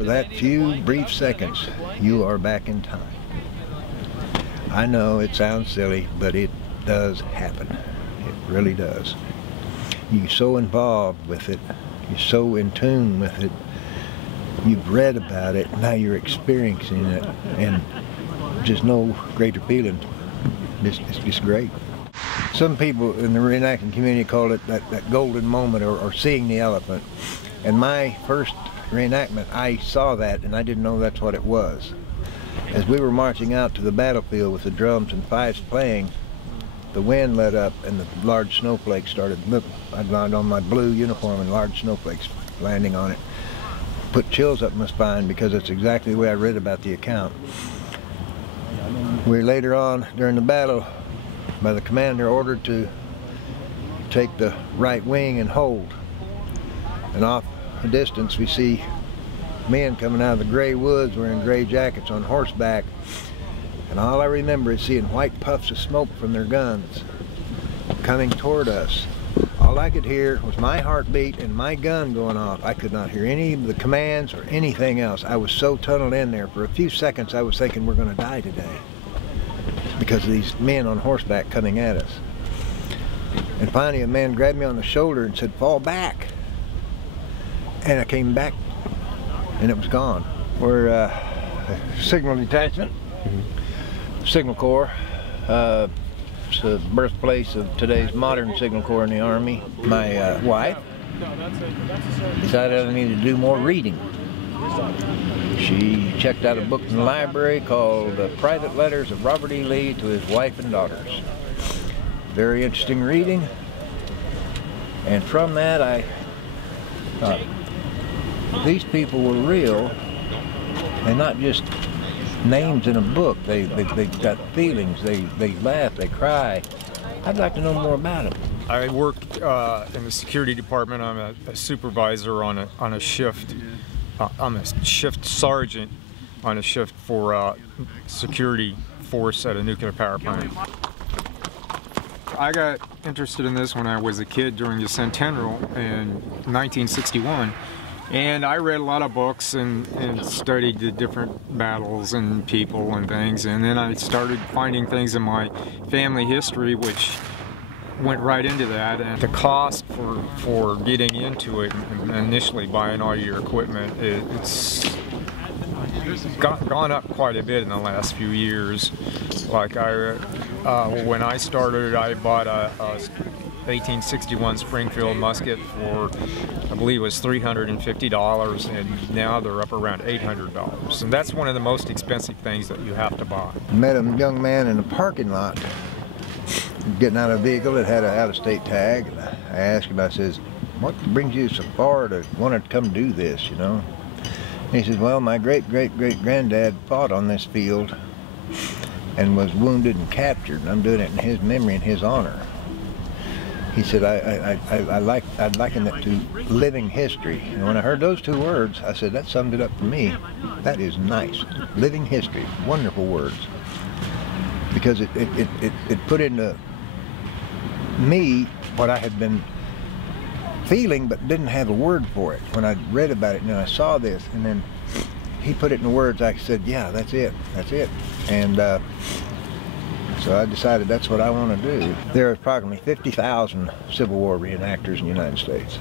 For that few brief seconds, you are back in time. I know it sounds silly, but it does happen. It really does. You're so involved with it. You're so in tune with it. You've read about it. Now you're experiencing it. And just no greater feeling. It's just great. Some people in the reenacting community call it that golden moment or seeing the elephant. And my first reenactment, I saw that and I didn't know that's what it was. As we were marching out to the battlefield with the drums and fifes playing, the wind let up and the large snowflakes started. Look, I'd landed on my blue uniform and large snowflakes landing on it. Put chills up my spine because that's exactly the way I read about the account. We later on during the battle, by the commander, ordered to take the right wing and hold. And off a distance we see men coming out of the gray woods wearing gray jackets on horseback. And all I remember is seeing white puffs of smoke from their guns coming toward us. All I could hear was my heartbeat and my gun going off. I could not hear any of the commands or anything else. I was so tunneled in there. For a few seconds I was thinking we're going to die today because of these men on horseback coming at us. And finally a man grabbed me on the shoulder and said, "Fall back." And I came back and it was gone. We're a signal detachment, Signal Corps. It's the birthplace of today's modern Signal Corps in the Army. My wife decided I needed to do more reading. She checked out a book in the library called Private Letters of Robert E. Lee to His Wife and Daughters. Very interesting reading. And from that I thought, these people were real and not just names in a book. They got feelings, they laugh, they cry. I'd like to know more about them. I work in the security department. I'm a supervisor on a shift. I'm a shift sergeant on a shift for security force at a nuclear power plant. I got interested in this when I was a kid during the centennial in 1961. And I read a lot of books and studied the different battles and people and things, and then I started finding things in my family history which went right into that. And the cost for getting into it and initially buying all your equipment, it's gone up quite a bit in the last few years. Like when I started, I bought a 1861 Springfield musket for, I believe it was $350, and now they're up around $800. And that's one of the most expensive things that you have to buy. I met a young man in a parking lot getting out of a vehicle that had an out-of-state tag. And I asked him, I says, "What brings you so far to want to come do this, you know?" And he says, "Well, my great-great-great-granddad fought on this field and was wounded and captured, and I'm doing it in his memory and his honor." He said, I'd liken it to living history. And when I heard those two words, I said, that summed it up for me. That is nice. Living history. Wonderful words. Because it put into me what I had been feeling but didn't have a word for it. When I read about it and then I saw this and then he put it in words, I said, yeah, that's it. That's it. And so I decided that's what I want to do. There are approximately 50,000 Civil War reenactors in the United States.